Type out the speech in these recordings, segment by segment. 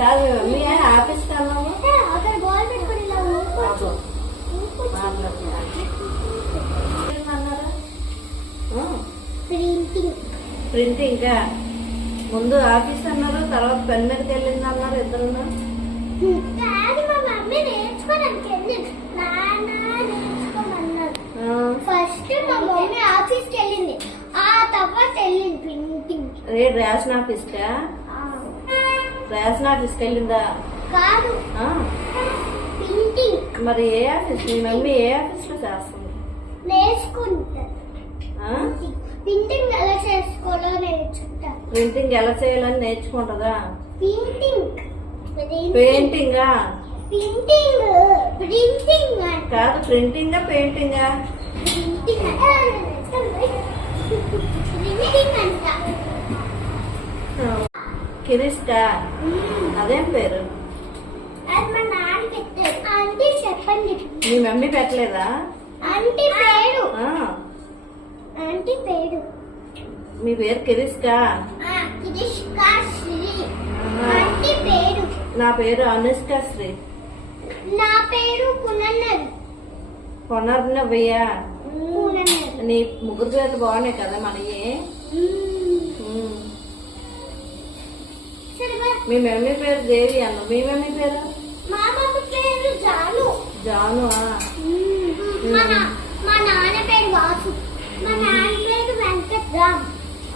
కాదు మీ ఆఫీస్ కన్నాము అక్కడ బాల్ పెట్టుకొని ఇలా ఊరుకోవచ్చు. అన్నారా ప్రింటింగ్ ప్రింటింగ్ ముందు ఆఫీస్ అన్నారు, తర్వాత పెన్ మీదకి వెళ్ళింది అన్నారు ఇద్దరు. కానీ మా మమ్మీ నేర్చుకోవడానికి వెళ్ళింది, నాన్న నేర్చుకోమన్నారు. ఫస్ట్ మా మమ్మీ ఆఫీస్కి వెళ్ళింది, ఆ తర్వాత వెళ్ళింది ప్రింటింగ్. రేషన్ ఆఫీస్ కా? రేషన్ ఆఫీస్కి వెళ్ళిందా? కాదు, ప్రింటింగ్. మరి ఏ ఆఫీస్? మీ మమ్మీ ఏ ఆఫీస్ లో చేస్తుంది? నేర్చుకుంటారు. ప్రింటింగ్ ఎలా చేసుకోవాలో నేర్చుకుంటారు. ప్రింటింగ్ ఎలా చేయాలని నేర్చుకుంటుందా? ప్రింటింగ్ పెయింటింగా? ప్రింటింగ్ ప్రింటింగ్ కాదు, ప్రింటింగా పెయింటింగా? ప్రింటింగ్ ప్రింటింగ్ అంట. కిరిస్కా? అదేం పేరు? అది మా నాన్న పెట్టారు. ఆంటీ చెప్పండి. మీ మమ్మీ పెట్టలేదా? ఆంటీ పేరు. ఆంటీ పేరు. మీ పేరు కిరిస్కా? కిరిష్కా శ్రీ. ఆంటీ పేరు? నా పేరు అనుష్క శ్రీ. నా పేరు పునర్నవి. పునర్నవ్యా? పునర్నవి. నీ ముగ్గురు పేర్లు బాగున్నాయి కదా మనకి. మీ మమ్మీ పేరు దేవి అన్న. మీ మమ్మీ పేరు? మా మమ్మీ పేరు జాను. జాను? మా నాన్న పేరు వాసు. మా నాన్న పేరు వెంకట్రామ్.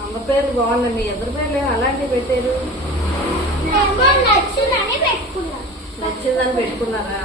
అమ్మ పేర్లు బాగున్నాయి. మీ ఇద్దరు పేర్లు అలాంటివి పెట్టారు? నచ్చుదని పెట్టుకున్నారు. నచ్చిందని పెట్టుకున్నారా?